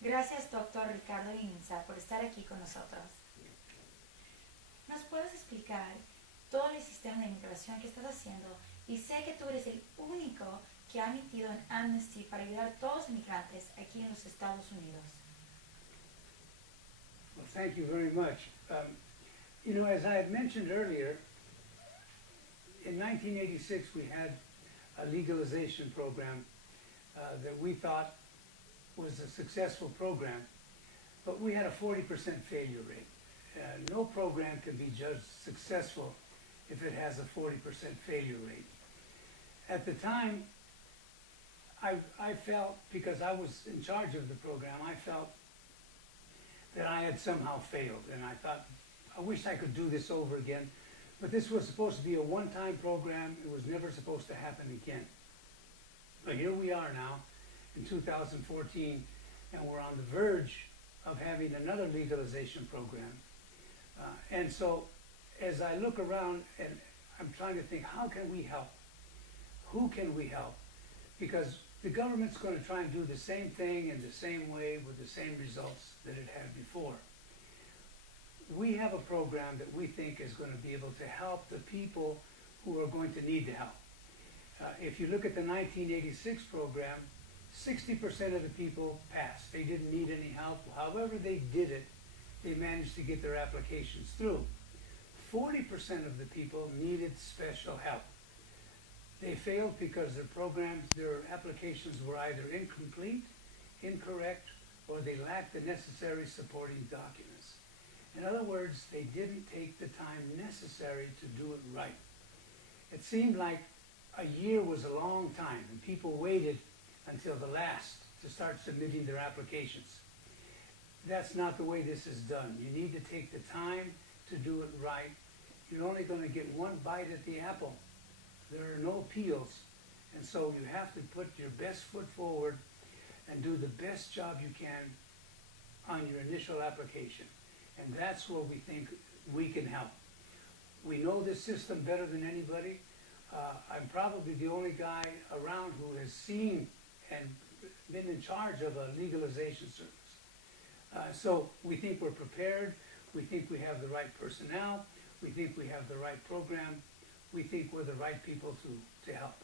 Gracias, doctor Ricardo Inza, por estar aquí con nosotros. ¿Nos puedes explicar todo el sistema de inmigración que estás haciendo? Y sé que tú eres el único que ha emitido un amnesty para ayudar a todos los inmigrantes aquí en los Estados Unidos. Well, thank you very much. You know, as I had mentioned earlier, in 1986 we had a legalization program that we thought was a successful program, but we had a 40% failure rate. No program can be judged successful if it has a 40% failure rate. At the time, I felt, because I was in charge of the program, I felt that I had somehow failed, and I thought, I wish I could do this over again, but this was supposed to be a one-time program. It was never supposed to happen again. But here we are now in 2014, and we're on the verge of having another legalization program. And so as I look around and I'm trying to think, how can we help? Who can we help? Because the government's going to try and do the same thing in the same way with the same results that it had before. We have a program that we think is going to be able to help the people who are going to need the help. If you look at the 1986 program, 60% of the people passed. They didn't need any help. However they did it, they managed to get their applications through. 40% of the people needed special help. They failed because their applications were either incomplete, incorrect, or they lacked the necessary supporting documents. In other words, they didn't take the time necessary to do it right. It seemed like a year was a long time, and people waited until the last to start submitting their applications. That's not the way this is done. You need to take the time to do it right. You're only going to get one bite at the apple. There are no appeals, and so you have to put your best foot forward and do the best job you can on your initial application. And that's where we think we can help. We know this system better than anybody. I'm probably the only guy around who has seen and been in charge of a legalization service. So we think we're prepared. We think we have the right personnel. We think we have the right program. We think we're the right people to help.